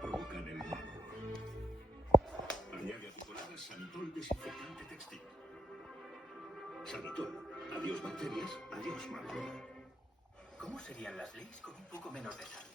provocan el mal olor. Añade a tu colada Sanitol desinfectante textil. Sanitol. Adiós bacterias, adiós mal olor. ¿Cómo serían las leyes con un poco menos de sal?